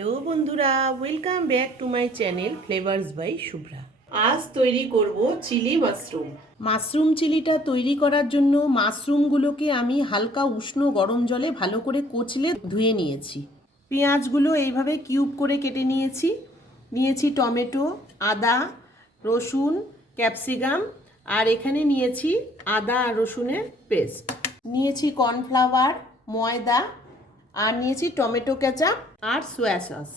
Hello বন্ধুরা, welcome back to my channel flavours by Shubhra. আজ তৈরি করব চিলি মাশরুম। মাশরুম চিলিটা তৈরি করার জন্য মাশরুমগুলোকে আমি হালকা উষ্ণ গরম জলে ভালো করে কচলে ধুয়ে নিয়েছি। পেঁয়াজগুলো এইভাবে কিউব করে কেটে নিয়েছি টমেটো, আদা, রসুন, ক্যাপসিকাম, আর এখানে নিয়েছি আদা আর রসুনের পেস্ট, নিয়েছি কর্নফ্লাওয়ার, ময়দা, আর নিয়েছি টমেটো কেচাপ আর সোয়া সস।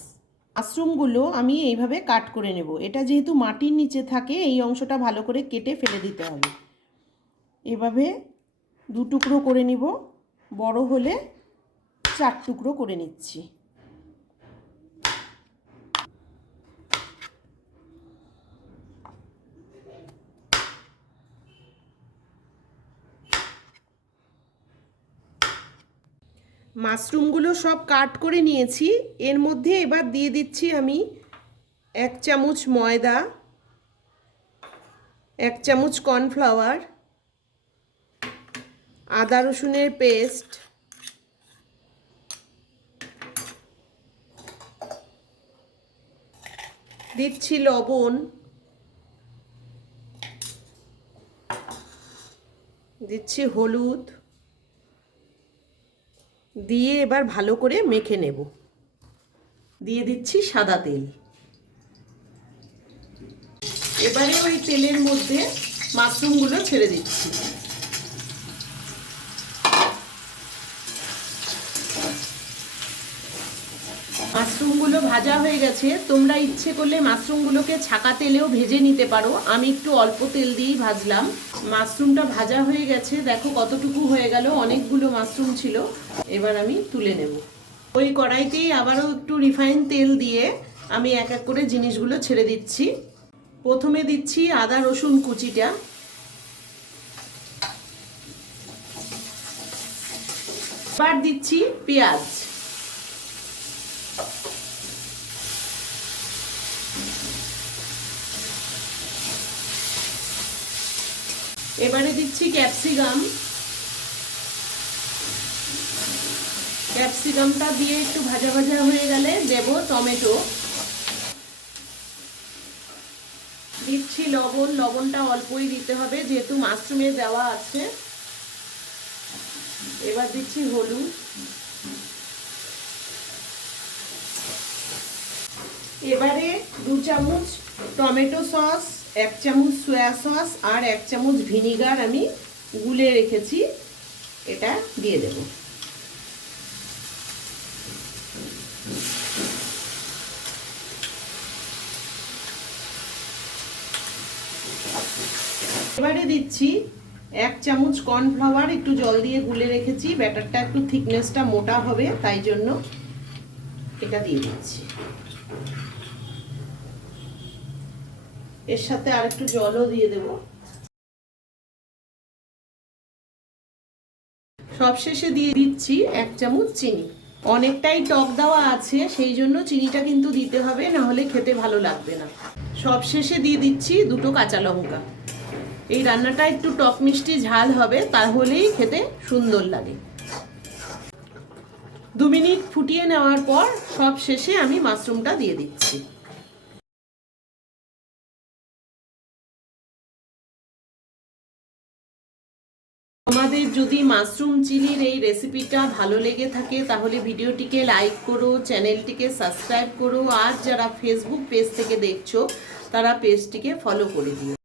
মাশরুমগুলো আমি এইভাবে কাট করে নেব। এটা যেহেতু মাটির নিচে থাকে, এই অংশটা ভালো করে কেটে ফেলে দিতে হবে। এভাবে দু টুকরো করে নিব, বড় হলে 4 টুকরো করে নিচ্ছি। মাশরুমগুলো সব কাট করে নিয়েছি। এর মধ্যে এবার দিয়ে দিচ্ছি আমি 1 চামচ ময়দা, 1 চামচ কর্নফ্লাওয়ার, আদা রসুনের পেস্ট, দিচ্ছি লবণ, দিচ্ছি হলুদ, দিয়ে এবার ভালো করে মেখে নেব। দিয়ে দিচ্ছি সাদা তেল। এবারে ওই তেলের মধ্যে মাশরুমগুলো ছেড়ে দিচ্ছি। মাশরুমগুলো ভাজা হয়ে গেছে। তোমরা ইচ্ছে করলে মাশরুমগুলোকে ছাকা তেলেও ভেজে নিতে পারো। আমি একটু অল্প তেল দিয়েই ভাজলাম। মাশরুমটা ভাজা হয়ে গেছে, দেখো কতটুকু হয়ে গেল, অনেকগুলো মাশরুম ছিল। এবার আমি তুলে নেব। ওই কড়াইতেই আবারও একটু রিফাইন তেল দিয়ে আমি এক এক করে জিনিসগুলো ছেড়ে দিচ্ছি। প্রথমে দিচ্ছি আদা রসুন কুচিটা, এবার দিচ্ছি পেঁয়াজ, এবারে দিচ্ছি ক্যাপসিকাম। ক্যাপসিকামটা দিয়ে একটু ভাজা ভাজা হয়ে গেলে দেব টমেটো। দিচ্ছি লবণ, লবণটা অল্পই দিতে হবে যেহেতু মাশরুমে দেওয়া আছে। এবার দিচ্ছি হলুদ, এবারে 2 চামচ টমেটো সস, 1 চামচ সোয়া সস আর 1 চামচ ভিনিগার আমি গুলে রেখেছি, এটা দিয়ে দেব। এবারে দিচ্ছি 1 চামচ কর্নফ্লাওয়ার, একটু জল দিয়ে গুলে রেখেছি। ব্যাটারটা একটু থিকনেসটা মোটা হবে, তাই জন্য এটা দিয়ে দিচ্ছি। এর সাথে আর একটু জলও দিয়ে দেব। সবশেষে দিয়ে দিচ্ছি 1 চামচ চিনি। অনেকটাই টক দেওয়া আছে, সেই জন্য চিনিটা কিন্তু দিতে হবে, না হলে খেতে ভালো লাগবে না। সবশেষে দিয়ে দিচ্ছি 2টো কাঁচা লঙ্কা। এই রান্নাটা একটু টক মিষ্টি ঝাল হবে, তাহলেই খেতে সুন্দর লাগে। 2 মিনিট ফুটিয়ে নেওয়ার পর সব শেষে আমি মাশরুমটা দিয়ে দিচ্ছি। তোমাদের যদি মাশরুম চিলির এই রেসিপিটা ভালো লেগে থাকে তাহলে ভিডিওটিকে লাইক করো, চ্যানেলটিকে সাবস্ক্রাইব করো, আর যারা ফেসবুক পেজ থেকে দেখছো তারা পেজটিকে ফলো করে দিও।